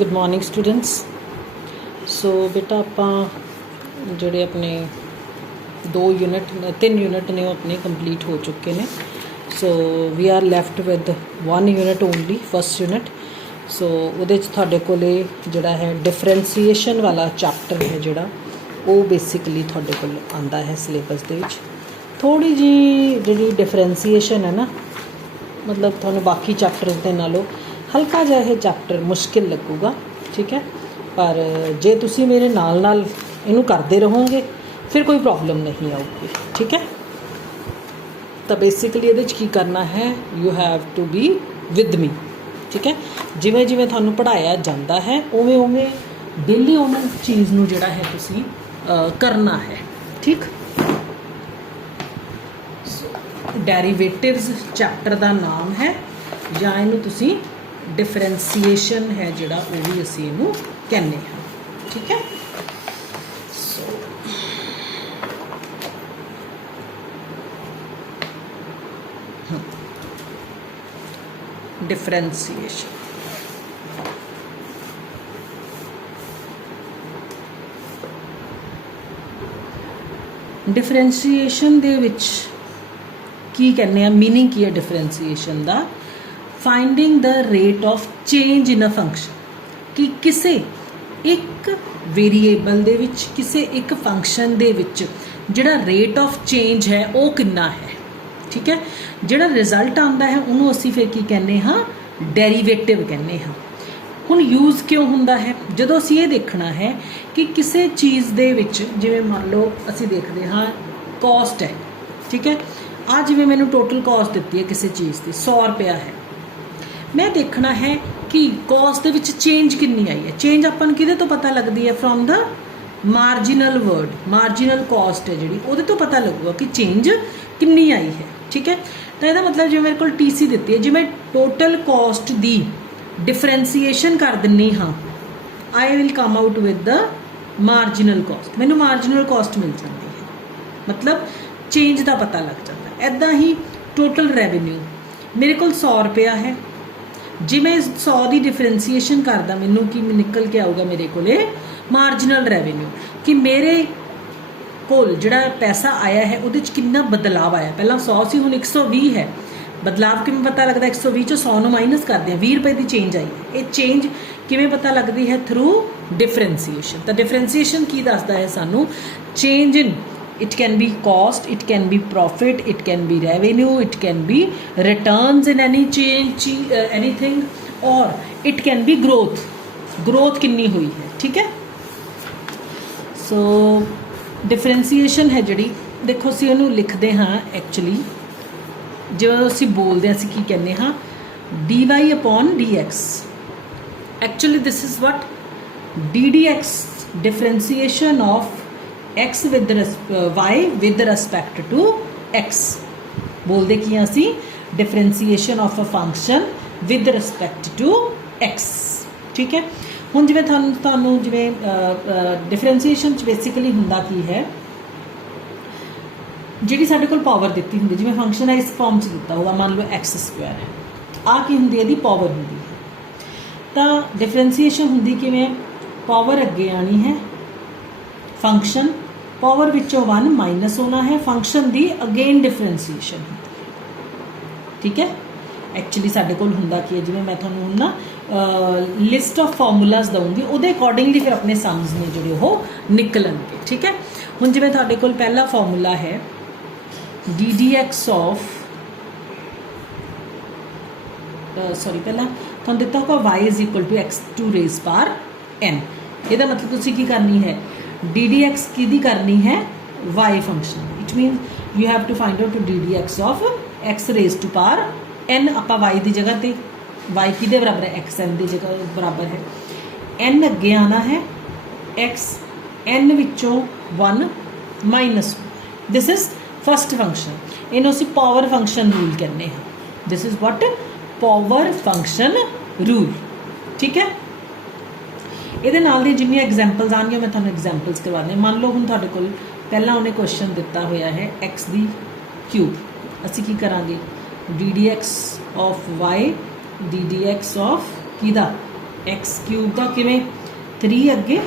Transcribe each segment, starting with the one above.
Good morning students. सो बेटा ਆਪਾਂ ਜਿਹੜੇ ਆਪਣੇ 3 यूनिट ने अपने कंप्लीट हो चुके हैं। So we are left with 1 unit only, first unit. So ਉਹਦੇ 'ਚ ਤੁਹਾਡੇ ਕੋਲੇ ਜਿਹੜਾ ਹੈ ਡਿਫਰੈਂਸੀਏਸ਼ਨ ਵਾਲਾ ਚੈप्टर है ਜਿਹੜਾ ਉਹ ਬੇਸਿਕਲੀ ਤੁਹਾਡੇ ਕੋਲ ਆਂਦਾ ਹੈ ਸਿਲੇਬਸ ਦੇ ਵਿੱਚ। ਥੋੜੀ ਜੀ ਜਿਹੜੀ ਡਿਫਰੈਂਸੀਏਸ਼ਨ ਹੈ ਨਾ, मतलब ਤੁਹਾਨੂੰ ਬਾਕੀ ਚੈप्टर्स ਦੇ ਨਾਲੋਂ हल्का जिहा ਇਹ चैप्टर मुश्किल लगूगा, ठीक है। पर जे तुसी मेरे नाल नाल इनू करते रहोगे फिर कोई प्रॉब्लम नहीं आऊगी, ठीक है। तो बेसिकली ये की करना है, you have to be with me, ठीक है। जिवें जिवें थानू पढ़ाया जाता है उवें उवें डेली उन्होंने चीज़ नू जिहड़ा है तुसी करना है, ठीक। डेरिवेटिव्स चैप्टर का नाम है, या इनू तुसी डिफरेंसीएशन है जिहड़ा वो भी असीं इहनूं कहने हैं, ठीक है। सो डिफरेंसीएशन डिफरेंसीएशन दे विच की कहने हैं, मीनिंग की है डिफरेंसीएशन दा, finding the rate of change in a function, कि किसी एक वेरीएबल दे विच किसी एक फंक्शन दे विच जिहड़ा रेट ऑफ चेंज है वो कितना है, ठीक है। जिहड़ा रिजल्ट आंदा है उन्होंने असीं फिर की कहने हाँ, डेरीवेटिव कहने हाँ। हुण यूज़ क्यों हुंदा है, जदों असीं ये देखना है कि किसी चीज़ दे विच जिवें मान लो असीं देखदे हाँ कॉस्ट है, ठीक है। आ जिवें मैनूं टोटल कॉस्ट दित्ती है किसी चीज़ की 100 रुपया है, मैं देखना है कि कॉस्ट दे विच चेंज कितनी आई है। चेंज अपन किहदे तो पता लगती है, from the marginal word, marginal cost है जिहड़ी उहदे तो पता लगूगा कि चेंज कितनी आई है, ठीक है। तो यदा मतलब जो मेरे को टीसी दिती है, जो मैं टोटल कॉस्ट दी डिफरेंसीएशन कर दिनी हाँ, I will come out with the marginal cost, मैनू मार्जिनल कॉस्ट मिल जाती है, मतलब चेंज का पता लग जाता है। इदा ही टोटल रेवन्यू मेरे को 100 रुपया है, जे मैं 100 की डिफरेंसीएशन करदा मैनू कि निकल के आऊगा मेरे को मार्जिनल रेवन्यू, कि मेरे कोल जिहड़ा पैसा आया है उहदे च कितना बदलाव आया। पहला 100 सी, हुण 120 है। बदलाव किवें पता लगता, 120 चों 100 नूं माइनस करते हैं, 20 रुपए की चेंज आई है। ये चेंज किवें पता लगती है, थ्रू डिफरेंसीएशन। तो डिफरेंसीएशन की दसदा है सानू, change in, it can be cost, it can be profit, it can be revenue, it can be returns in any change, anything, or it can be growth, growth कितनी हुई है, ठीक है। सो डिफरेंसीएशन है जिहड़ी, देखो असीं इहनूं लिखदे हाँ एक्चुअली जो असीं बोलदे असीं की कहने हाँ, dy upon dx। Actually this is what D D X, differentiation of x with y with respect to x, बोलते कि असी differentiation of a function with respect to x, ठीक है। हुण जिवें तुहानूं जिवें डिफरेंसीएशन बेसिकली हुंदा की है, जिहड़ी साडे कोल पावर दित्ती हुंदी, जिवें फंक्शन है इस फॉर्म च दित्ता होगा, मान लो x² है, आ की हुंदी है, इहदी पावर हुंदी है। तां डिफरेंसीएशन हुंदी किवें, पावर अगे आनी है, फंक्शन पावर विचों 1 माइनस होना है, फंक्शन दी अगेन डिफरेंसीएशन, ठीक है। एक्चुअली साडे कोल हुंदा की है, जिवें मैं तुहानूं हुण ना लिस्ट ऑफ फॉर्मूलाज दूंगी, उहदे अकॉर्डिंगली फिर अपने सम्स ने जिहड़े ओह निकलणगे, ठीक है। हुण जिवें तुहाडे कोल पहला फॉर्मूला है d D x of sorry पहला तुहानूं दित्ता होगा y is equal to x2 raise power n। इहदा मतलब तुसीं की करनी है, डी डी एक्स की करनी है y function, it mean you have to find out d D x of x raise to power n. आप वाई की जगह पर वाई कि बराबर है, एक्स एन की जगह बराबर है, एन अगे आना है, एक्स एन विचों 1 minus, this is first function, इन्हों असीं पावर फंक्शन रूल कहने हैं, this is what power function rule, ठीक है। ਇਹਦੇ ਨਾਲ ਦੀ जिन्नी एग्जाम्पल्स आएंगे मैं ਤੁਹਾਨੂੰ एग्जाम्पल्स करवा दें। मान लो हुण तुहाडे कोल पहला उन्हें क्वेश्चन दिता होया है x दी क्यूब, असीं की करांगे D D x of Y D D x of किदा एक्स क्यूब का किवें 3 अगे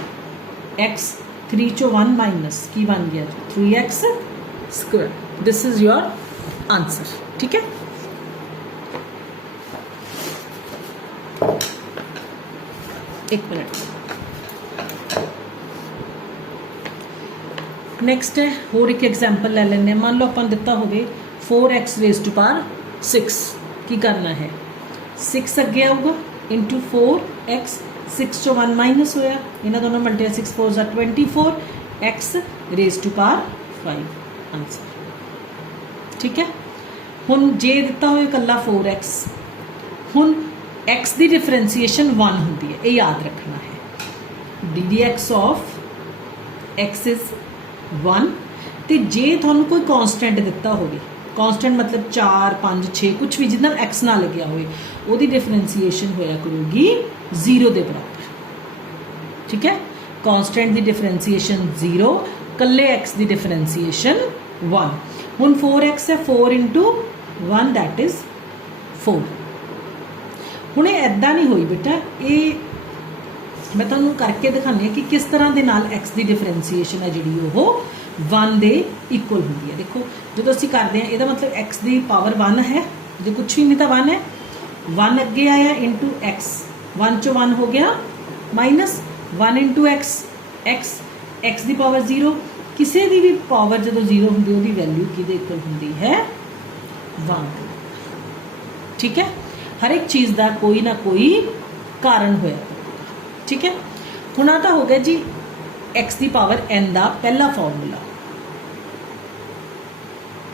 एक्स 3 चो 1 माइनस की बन गया 3x square. This is your answer. ठीक है, एक मिनट। नैक्सट है होर एक एग्जाम्पल ले लें। मान लो अपन दिता हो 4x रेज टू पावर 6 की करना है 6 अगे आऊगा इंटू 4x 6 चो 1 माइनस होया इन्होंने दोनों मल्टे 6 4 ज़ा 24 x raise to power 5 answer. ठीक है, हुण जे दिता हो कला 4x हुण x की डिफरेंसीएशन 1 होंदी है, ये याद रखना है। D D x of x is 1 तो जे थानू कोई कॉन्सटेंट दिता हो, कॉन्सटेंट मतलब 4 5 6 कुछ भी जिन्ना एक्स ना लग्या हो, ਉਹਦੀ डिफरेंसीएशन होया करूगी 0 के बराबर। ठीक है, कॉन्सटेंट की डिफरेंसीएशन 0, कल्ले एक्स की डिफरेंसीएशन 1। हुण 4x है 4 इंटू 1 दैट इज 4। हुण ऐदा नहीं हुई बेटा, ये मैं तुहानूं करके दिखानी है कि किस तरह के नाल एक्स की डिफरेंसीएशन है जी वो 1 के इक्वल होंगी है। देखो जो असीं करते हैं यदा मतलब एक्स की पावर 1 है, जो कुछ भी नहीं तो 1 है, 1 अगे आया इंटू एक्स 1 चो 1 हो गया minus 1 into x x x की पावर 0, किसी की भी पावर जो 0 होंगी उसकी वैल्यू कि इक्वल होंगी है 1। ठीक है, हर एक चीज़ का कोई ना कोई कारण होया। ठीक है, हुण आ तो हो गया जी एक्स की पावर n का पहला फॉर्मूला।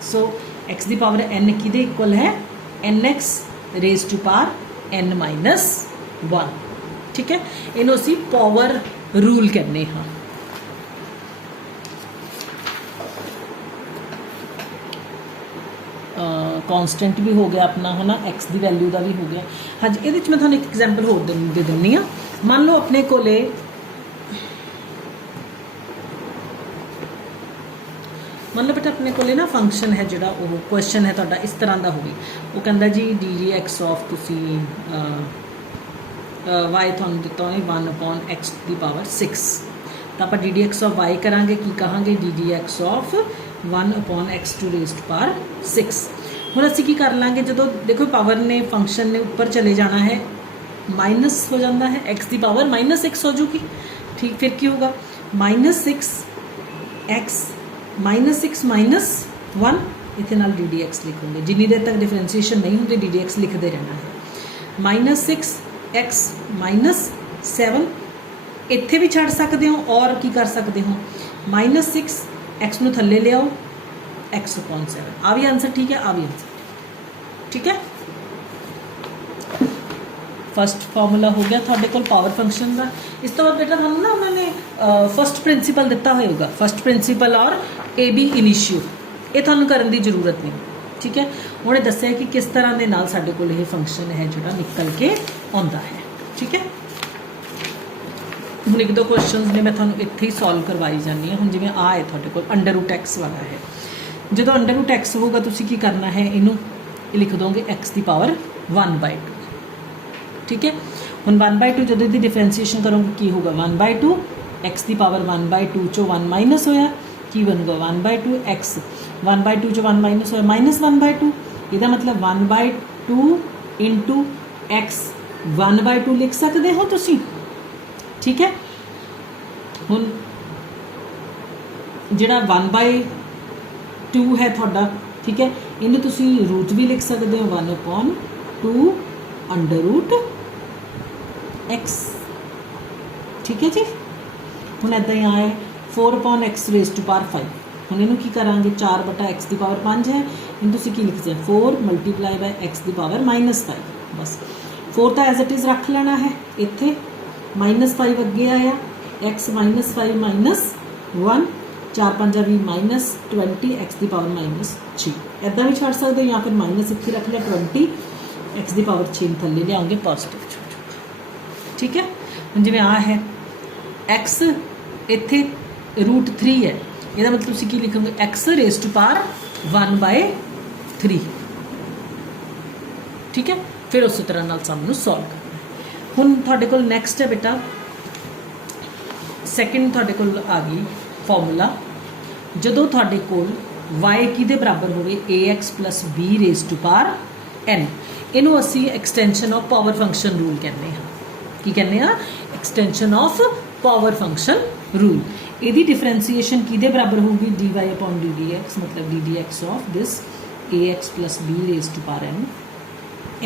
सो एक्स की पावर n कि इक्वल है nx raise to power n minus 1। ठीक है, इन्हों असीं पावर रूल कहने हाँ। कॉन्सटेंट भी हो गया अपना है ना, एक्स की वैल्यू का भी हो गया। हाँ जी, ये मैं थोड़ा एक एग्जाम्पल होर दे दिनी हाँ। मान लो अपने कोले मान लो बेटा अपने कोले ना फंक्शन है जोड़ा वो क्वेश्चन है तुहाडा इस तरह का होगी, वो कहता जी डी जी एक्स ऑफ तुसी वाई थानू दिता होने 1/x की पावर 6, तो आप D D x of Y करांगे की कहांगे D D x of 1/x to raise to power 6। हुण असीं की कर लांगे जो देखो पावर ने फंक्शन ने ऊपर चले जाना है माइनस हो जाता है, एक्स की पावर -6 हो जाएगी। ठीक, फिर क्या होगा -6 एक्स -6 माइनस 1 इतने नाल डी डी एक्स लिखोगे, जिन्नी देर तक डिफरेंसीएशन नहीं होती डी डी एक्स लिखते रहना है। -6 एक्स -7 इत्थे भी छड़ सकते हो और की कर सकते हो -6 एक्स नूं थल्ले ले आओ x/7 आ भी आंसर। ठीक है, आ भी आंसर। ठीक है, फस्ट फॉर्मूला हो गया थोड़े को पावर फंक्शन का। इस तो बाद बेटा थानू ना उन्होंने फस्ट प्रिंसीपल दिता होगा, फस्ट प्रिंसीपल और ए बी इनिशियो ये थानू करने की जरूरत नहीं। ठीक है, उन्हें दसिया कि किस तरह के नाल साडे कोल ये फंक्शन है जोड़ा निकल के आता है। ठीक है, हुण एक दो क्वेश्चन ने मैं थानू इत्थे ही सॉल्व करवाई जानी है। हुण जिवें आ है तुहाडे कोल √x वाला है, जो √x होगा तुसीं की करना है इनू लिख दोगे x की पावर 1/2। ठीक है, हुण 1/2 जो इसकी डिफरेंसीएशन करोगे की होगा 1/2 x की पावर 1/2 चो 1 माइनस होया की बनूगा 1/2 x 1/2 चो 1 माइनस होया -1/2, इसका मतलब 1/2 इंटू x 1/2 लिख सकते हो तुसीं। ठीक है, हुण जिहड़ा 1/2 है तुहाडा, ठीक है, इन्हें तुसीं रूट भी लिख सकते हो 1/2 √x। ठीक है जी, हुण इदां ही आए 4/x रेज टू पावर 5। हुण इनू की करांगे 4/x की पावर 5 है, इन तुसीं की लिखते हैं 4 × x की पावर -5। बस 4 तो एज इट इज़ रख लेना है, इत्थे -5 अगे आया x -5 -1 4 5 -20 x की पावर -6 इदा भी छड़ सकते हो, या फिर माइनस इतने रख लिया 20 x की पावर 6 थले लियाओगे पॉजिटिव। ठीक है, जिवें आ है x इत्थे √3 है, यदा मतलब तुसीं की लिखोगे x रेज टू पावर 1/3। ठीक है, फिर उस तरह नाल सम नूं सॉल्व करना है। हुण तुहाडे कोल नैक्सट है बेटा सैकेंड तुहाडे कोल आ गई फॉर्मूला जदों तुहाडे कोल y किहदे बराबर होवे ax plus b raise to power n इनू असी extension of power function rule कहने हाँ की कहने extension of power function rule यदि डिफरेंसीएशन किहदे बराबर होगी dy upon D D x मतलब D D x of this ax plus b raise to power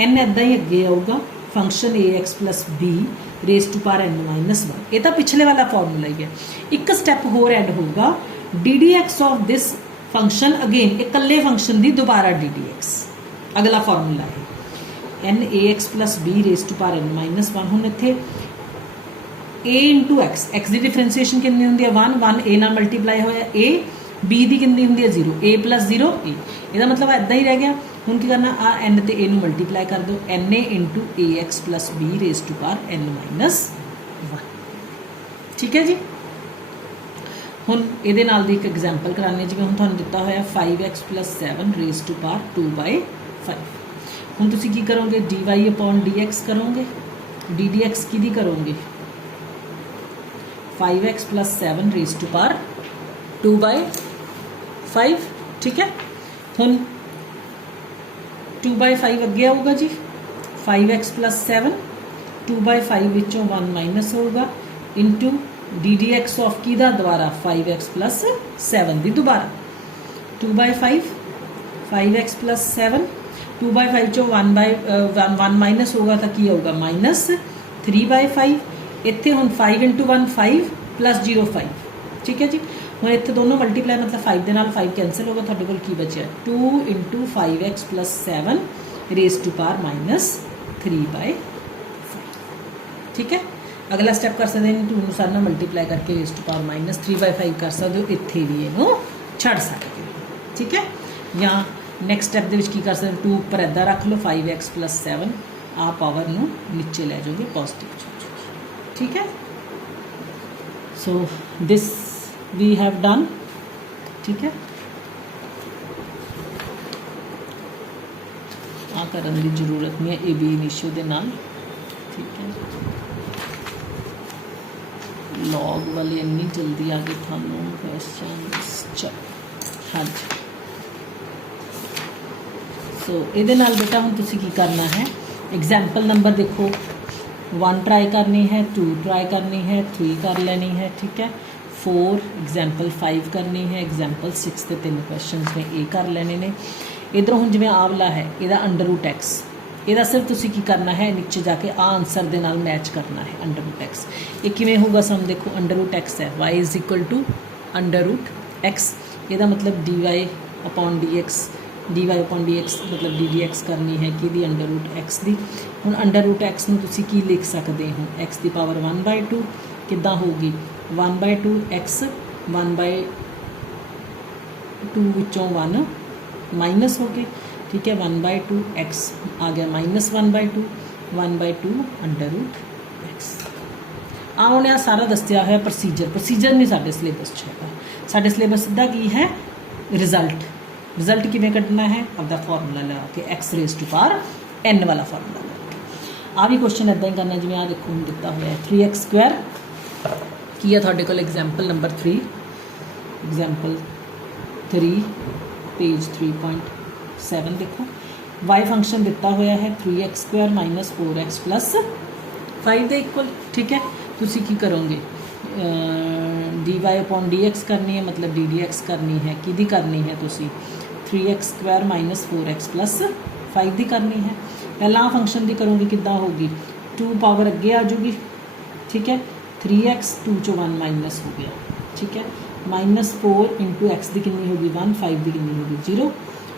n इदा ही अगे आऊगा function ax plus b raise to power n minus one ये तो पिछले वाला फॉर्मूला ही है एक स्टैप होर ऐड होगा D D x of this function again एक कल्ले फंक्शन की दोबारा डी डी एक्स अगला फॉर्मूला है n a x plus b raise to power n minus one हूँ इतने ए इंटू एक्स की डिफरेंसीएशन कितनी होंगी है वन वन ए नाल मल्टीप्लाई होया ए बी की कितनी होंगी है जीरो ए प्लस जीरो ए यदा मतलब इदा ही रह गया हूँ की करना आ एन तो ए मल्टीप्लाई कर दो n a into a x plus b raise to power n minus one ठीक है जी हुण ये एक एग्जाम्पल कराने जिवें हुण तुहानूं दिता होया 5x plus 7 raise to power 2/5 हुण तुसीं की करोगे d Y upon D x करोगे डी डी एक्स की करोगे 5x plus 7 raise to power 2/5 ठीक है हुण 2/5 अगे आऊगा जी 5x प्लस 7 2/5 विचों 1 माइनस होगा into d D x of की दोबारा 5x प्लस 7 की दोबारा 2/5 5x प्लस 7 2/5 चो 1 माइनस होगा तो की होगा माइनस 3/5 इतने हम 5 इंटू 1 5 प्लस 0 5 ठीक है जी हम इतने दोनों मल्टीप्लाई मतलब 5 के नाल 5 कैंसल होगा तुहाडे कोल की बचा 2 into 5x plus 7 raise to power minus 3/5 ठीक है अगला स्टैप कर सकते हैं 2 सारे मल्टीप्लाई करके रेज टू पावर माइनस 3/5 कर सकते हो इत्थे भी इनू छड़ सकते हो ठीक है या नैक्सट स्टैप के की कर सकते 2 उपर इदा रख लो 5x प्लस 7 आ पावर नू नीचे लै जाओगे पॉजिटिव ठीक है so this we have done ठीक है आ करन की जरूरत नहीं है ए बी इनिशियो के नाल ठीक है लॉग वाले इन्नी जल्दी आ गए थानू क्वेश्चन चल हाँ जी सो ये बेटा हम तुसी की करना है एग्जाम्पल नंबर देखो 1 ट्राई करनी है 2 ट्राई करनी है 3 कर लेनी है ठीक है 4 एग्जाम्पल 5 करनी है एग्जाम्पल 6 के 3 क्वेश्चन ने ये कर लेने ने इधरों हम जिवें आवला है यदा अंडर रूट एक्स यदा सिर्फ तुसी की करना है नीचे जाके आ आंसर दे नाल मैच करना है अंडर रूट एक्स ये किवें होगा सम देखो अंडर रूट एक्स है y is equal to under root x यदा मतलब d Y upon D x मतलब डी डी एक्स करनी है कि अंडर रूट एक्स की हुण अंडर रूट एक्स नूं तुसी की लिख सकते हो एक्स की पावर 1/2 किद्दां होगी 1/2 एक्स 1/2 विचों 1 माइनस हो गए ठीक है 1/2 एक्स आ गया माइनस 1/2 अंडर रूट एक्स आ उन्हें सारा दसिया है प्रोसीजर नहीं साढ़े सिलेबस है साढ़े सिलेबस सीधा की है रिजल्ट किमें कढ़ना है अपना फॉर्मूला लगा के x raise to power n वाला फॉर्मूला लगा के आ भी क्वेश्चन इदा ही करना जिवें आ देखो हम दिता हुआ है 3x² की है तुहाडे कोल एग्जाम्पल नंबर 3 एग्जाम्पल 3 पेज 3.7 देखो y फंक्शन दिता हुआ है 3x² माइनस 4x प्लस 5 के इक्वल ठीक है तुसी की करोगे d Y upon D x करनी है मतलब डी डी एक्स करनी है कि करनी है तुसी 3x² माइनस 4x प्लस 5 की करनी है पहला फंक्शन की करोगे किद्दां होगी 2 पावर अगे आ जाऊगी ठीक है 3x 2 चो 1 माइनस हो गया ठीक है माइनस 4 इंटू एक्स की कितनी होगी 1 5 की कितनी होगी 0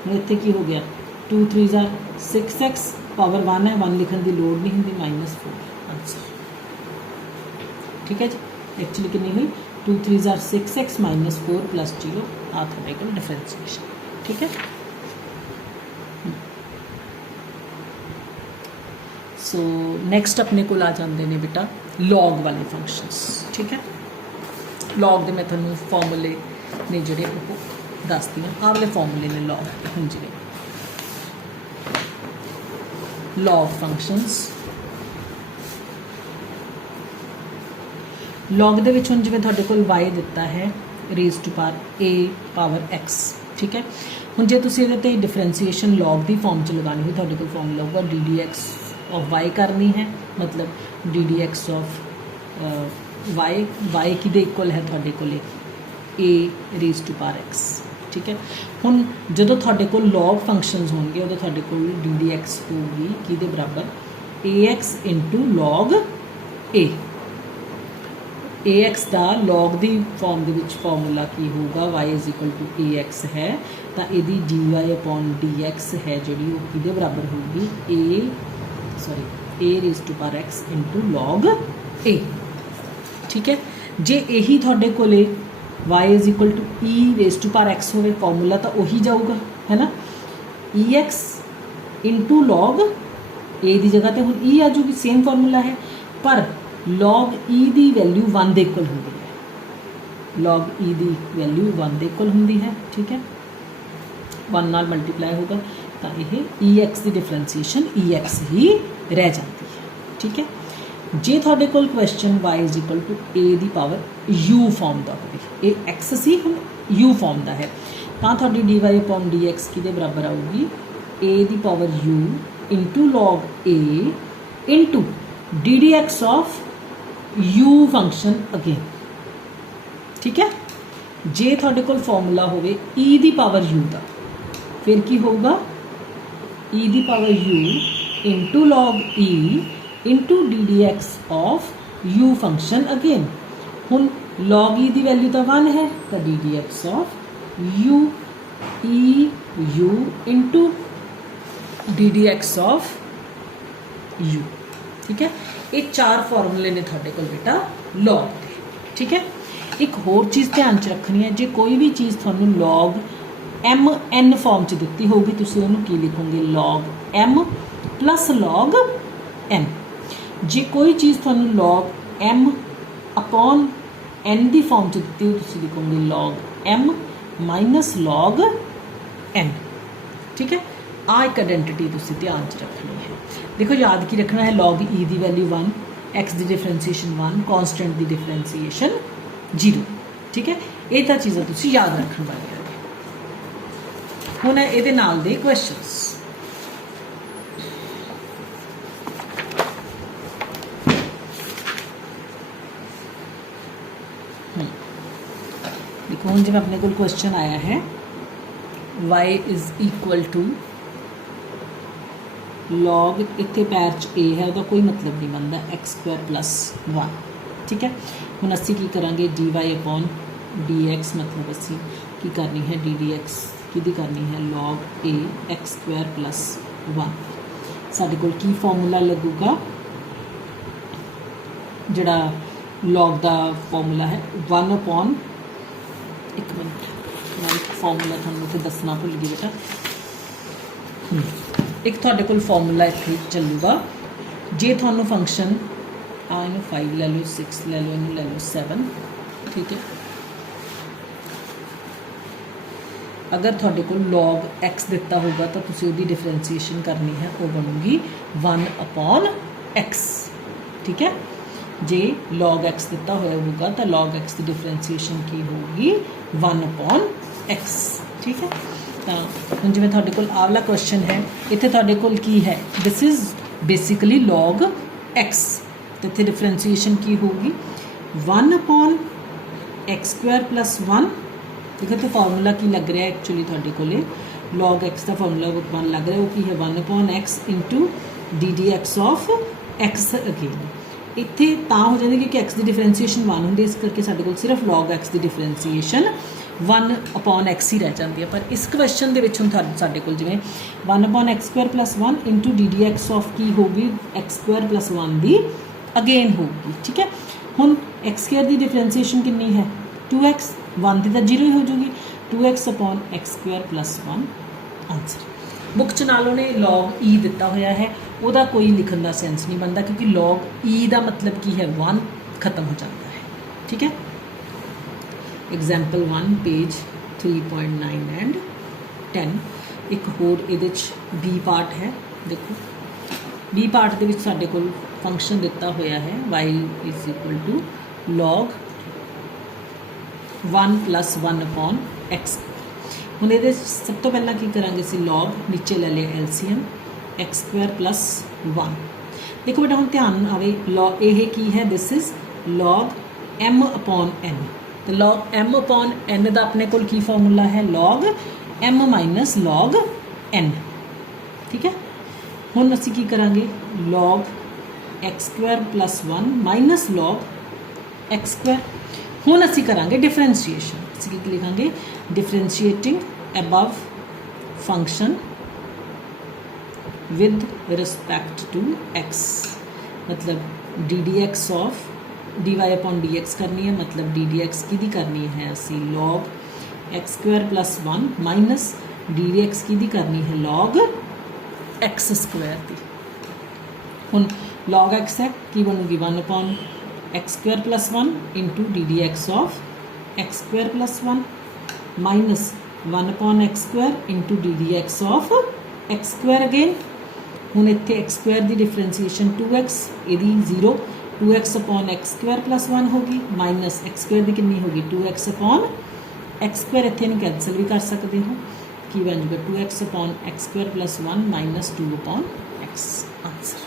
मैं इतने की हो गया 2 3 ज़ा 6x पावर 1 है 1 लिखने की लोड़ नहीं होंगी -4 आंसर ठीक है जी एक्चुअली कितनी हुई 2 3 ज़ा 6x -4 प्लस 0 आ थोड़े को डिफरेंशिएशन ठीक है सो नैक्सट अपने को आ जाते हैं बेटा लॉग वाले फंक्शनस ठीक है लॉग के मैं थोड़ा फॉर्मूले ने जोड़े दस दी आ वाले फॉर्मूले ने लॉग के हम जिवें लॉग फंक्शनस लॉग दे विच हुण जिवें तुहाडे कोल y दिता है raise to power a power x, ठीक है। हुण जे तुसीं इहदे ते डिफरेंसीएशन लॉग दी फॉर्म च लगानी हो तुहाडे कोल फॉर्मूला होगा D D x of y करनी है, मतलब D D x of y किहदे इक्वल है तुहाडे कोल a raise to power x, ठीक है। हुण जदों तुहाडे कोल लॉग फंक्शनस होणगे उदों तुहाडे कोल डी डी एक्स होगी किहदे बराबर A X into log A. A X का लॉग की फॉर्म के फॉर्मूला की होगा y is equal to A X है, तो यदि D Y upon D X है जी वो कि बराबर होगी A raise to power X into log A, ठीक है। जे यही थोड़े को y is equal to E raise to power X हो फॉर्मूला तो उही जाऊगा, है ना। ई एक्स इंटू लॉग ए की जगह तो हम ई आ जूगी, सेम फॉर्मूला है, पर लॉग ई की वैल्यू 1 के इक्वल होंगी है, लॉग ई की वैल्यू 1 के इक्वल होंगी है, ठीक है। 1 नाल मल्टीप्लाई होगा तो यह ई एक्स की डिफरेंसीएशन ई एक्स ही रह जाती है, ठीक है। जे थोड़े कोल question y is equal to A की पावर u फॉर्म का हो, एक्स सी हम u फॉर्म का है, तो थोड़ी d Y upon D x कि बराबर आऊगी a की power u into log a into d D x of u function again, ठीक है। जे थोड़े कोल फॉर्मूला होवे e की पावर u का, फिर की होगा e की power u into log e into d D x of u function again. हुण लॉग e की वैल्यू तो 1 है, तो d D x of u e u into d D x of u, ठीक है। ये 4 फॉर्मूले ने थोड़े को बेटा लॉग के, ठीक है। एक होर चीज़ ध्यान च रखनी है, जे कोई भी चीज़ थोनों लॉग एम एन फॉर्म च दिती होगी तुसीं उहनूं की लिखोगे log M plus log N. जे कोई चीज़ थोनों लॉग एम अपॉन एन की फॉर्म च दिती हो तुसीं लिखोगे log M minus log N, ठीक है। आ एक आइडेंटिटी तुसीं ध्यान च रखनी है। देखो याद की रखना है, लॉग ई की वैल्यू 1, एक्स की डिफरेंसीएशन 1, कॉन्स्टेंट की डिफरेंसीएशन 0, ठीक है। ये तो चीज़ां तुसीं याद रखने वाली है। हुण इहदे नाल दे क्वेश्चनस, देखो हुण जिवें अपने कोल क्वेश्चन आया है y is equal to log इतने पैर च ए है वह कोई मतलब नहीं बनता एक्स स्क्वायर प्लस 1, ठीक है। हुण असी की करांगे d Y upon D x, मतलब असी की करनी है डी डी एक्स कि करनी है लॉग ए एक्स स्क्वायर प्लस 1। साडे कोल की फॉर्मूला लगूगा, जिहड़ा लॉग का फॉर्मूला है 1 अपॉन, एक मिनट मैं एक फॉर्मूला तुहानूं तो दसना भुल गई बेटा, एक तुहाडे कोल फॉर्मूला इत्थे चलूगा, जे तुहानूं फंक्शन आ इनू 5 ले लो, 6 ले लो, इनू ले लो 7, ठीक है। अगर तुहाडे कोल लॉग एक्स दिता होगा तो तुसीं उहदी डिफरेंसीएशन करनी है, वो बनूगी 1 अपॉन एक्स, ठीक है। जे लॉग एक्स दिता होया होगा तो लॉग एक्स की डिफरेंसीएशन की होगी 1 अपॉन एक्स, ठीक है। तो हुण जिवें तुहाडे कोल आवला क्वेश्चन है, इत्थे तुहाडे कोल की है, this is basically log x, तो इत्थे डिफरेंसीएशन की होगी 1 अपॉन एक्स स्क्वायर प्लस 1, ठीक है। तो फार्मूला की लग रहा है एक्चुअली तुहाडे कोले लॉग एक्स का फार्मूला 1 लग रहा है, वो की है 1 upon x into d D x of x again. इत्थे तां हो जाती क्योंकि एक्स की डिफरेंसीएशन 1 होंदी, इस करके साडे कोल सिर्फ लॉग एक्स की डिफरेंसीएशन 1 अपॉन एक्स ही रह जाती है। पर इस क्वेश्चन के साडे कोल जिवें 1 upon x square plus 1 into d D x of की होगी एक्स स्क्वायर प्लस 1 की अगेन होगी, ठीक है। हुण एक्स स्क्वायर की डिफरेंसीएशन कितनी है 2x, 1 की तो 0 ही हो जाएगी, 2x upon x square plus 1 answer. Book च नाल उन्हें लॉग ई दिता होया है, वह कोई लिखने का सेंस नहीं बनता क्योंकि लॉग ई का मतलब की है 1 खत्म हो जाता है, ठीक है। Example 1 page 3.9 and 10। एक होर ये बी पार्ट है, देखो बी पार्ट के साडे कोल फंक्शन दिता होया है y is equal to log 1 + 1 upon x। ਹੁਣ ਇਹਦੇ ਸਭ ਤੋਂ ਪਹਿਲਾਂ ਕੀ ਕਰਾਂਗੇ ਅਸੀਂ log ਨੀਚੇ ਲੈ ਲਿਆ LCM x² + 1। ਦੇਖੋ ਬੇਟਾ ਹੁਣ ਧਿਆਨ ਆਵੇ log ਇਹ ਕੀ ਹੈ, this is log m upon n। ਤੇ log m upon n ਦਾ ਆਪਣੇ ਕੋਲ ਕੀ ਫਾਰਮੂਲਾ ਹੈ, log m - log n। ਠੀਕ ਹੈ, ਹੁਣ ਅਸੀਂ ਕੀ ਕਰਾਂਗੇ log x² + 1 - log x²। ਹੁਣ ਅਸੀਂ ਕਰਾਂਗੇ ਡਿਫਰੈਂਸ਼ੀਏਸ਼ਨ। ਅਸੀਂ ਕੀ ਲਿਖਾਂਗੇ, differentiating above function with respect to x, मतलब D D x of dy upon dx करनी है, मतलब डी डी एक्स की करनी है असी log x² + 1 minus D D x की करनी है log x² की। हुन log x है की बनूगी 1 upon x² + 1 into d D x of x² + 1 minus 1 upon x² into d D x of x² again. ਹੁਣ ਇੱਥੇ x² ਦੀ ਡਿਫਰੈਂਸ਼ੀਏਸ਼ਨ 2x, ਇਹਦੀ 0, 2x upon x² + 1 ਹੋਗੀ ਮਾਈਨਸ x² ਦੀ ਕਿੰਨੀ ਹੋਗੀ 2x upon x²। ਇੱਥੇ ਨੂੰ ਕੈਂਸਲ ਵੀ ਕਰ ਸਕਦੇ ਹੋ, ਕੀ ਬਣ ਜਾਊਗਾ 2x upon x² + 1 minus 2 upon x answer.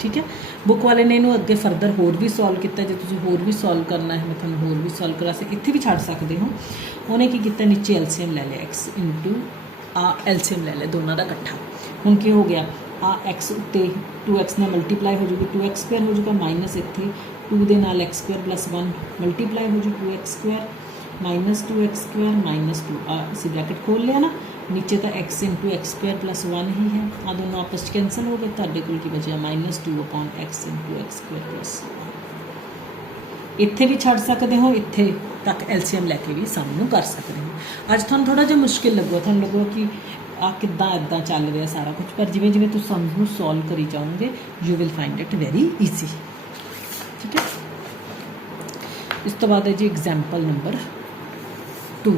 ਠੀਕ ਹੈ, ਬੁੱਕ ਵਾਲੇ ਨੇ ਇਹਨੂੰ ਅੱਗੇ ਫਰਦਰ ਹੋਰ ਵੀ ਸੋਲਵ ਕੀਤਾ। ਜੇ ਤੁਸੀਂ ਹੋਰ ਵੀ ਸੋਲਵ ਕਰਨਾ ਹੈ ਮੈਂ ਤੁਹਾਨੂੰ ਹੋਰ ਵੀ ਸੋਲਵ ਕਰਾ ਸਕਦੇ, ਇੱਥੇ ਵੀ ਛੱਡ ਸਕਦੇ ਹੋ। ਉਹਨੇ ਕੀ ਕੀਤਾ, ਨੀਚੇ LCM ਲੈ ਲਿਆ x ਇੰਟੂ ਆ LCM ਲੈ ਲਿਆ ਦੋਨਾਂ ਦਾ ਇਕੱਠਾ। ਹੁਣ ਕੀ ਹੋ ਗਿਆ, ਆ x ਉੱਤੇ 2x ਨਾਲ ਮਲਟੀਪਲਾਈ ਹੋ ਜੂਗੀ 2x² ਹੋ ਜੂਗਾ ਮਾਈਨਸ ਇੱਥੇ 2 ਦੇ ਨਾਲ x² + 1 ਮਲਟੀਪਲਾਈ ਹੋ ਜੂ 2x² ਮਾਈਨਸ 2x² ਮਾਈਨਸ 2। ਅਸੀਂ ਬ੍ਰੈਕਟ ਖੋਲ ਲਿਆ ਨਾ, ਨੀਚੇ ਤਾਂ x ਇੰਟੂ x² + 1 ਹੀ ਹੈ, ਆ ਦੋਨੋਂ ਆਪਸ 'ਚ ਕੈਂਸਲ ਹੋ ਗਏ। ਤੁਹਾਡੇ ਕੋਲ ਕੀ ਬਚਿਆ minus 2 upon x into x² + 1। ਇੱਥੇ ਵੀ ਛੱਡ ਸਕਦੇ ਹੋ, ਇੱਥੇ ਤੱਕ LCM ਲੈ ਕੇ ਵੀ ਸਮ ਨੂੰ ਕਰ ਸਕਦੇ ਹੋ। ਅੱਜ ਤੁਹਾਨੂੰ ਥੋੜ੍ਹਾ ਜਿਹਾ ਮੁਸ਼ਕਿਲ ਲੱਗੂਗਾ, ਤੁਹਾਨੂੰ ਲੱਗੂਗਾ ਕਿ ਆ ਕਿੱਦਾਂ ਇੱਦਾਂ ਚੱਲ ਰਿਹਾ ਸਾਰਾ ਕੁਝ, ਪਰ ਜਿਵੇਂ ਜਿਵੇਂ ਤੁਸੀਂ ਸਮਝ ਨੂੰ ਸੋਲਵ ਕਰੀ ਜਾਓਗੇ you will find it very easy. ਠੀਕ ਹੈ, ਇਸ ਤੋਂ ਬਾਅਦ ਹੈ ਜੀ example number 2।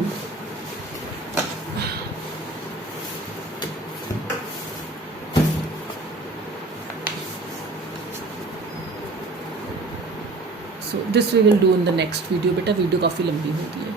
so this we will do in the next video। बेटा वीडियो काफ़ी लंबी होती है।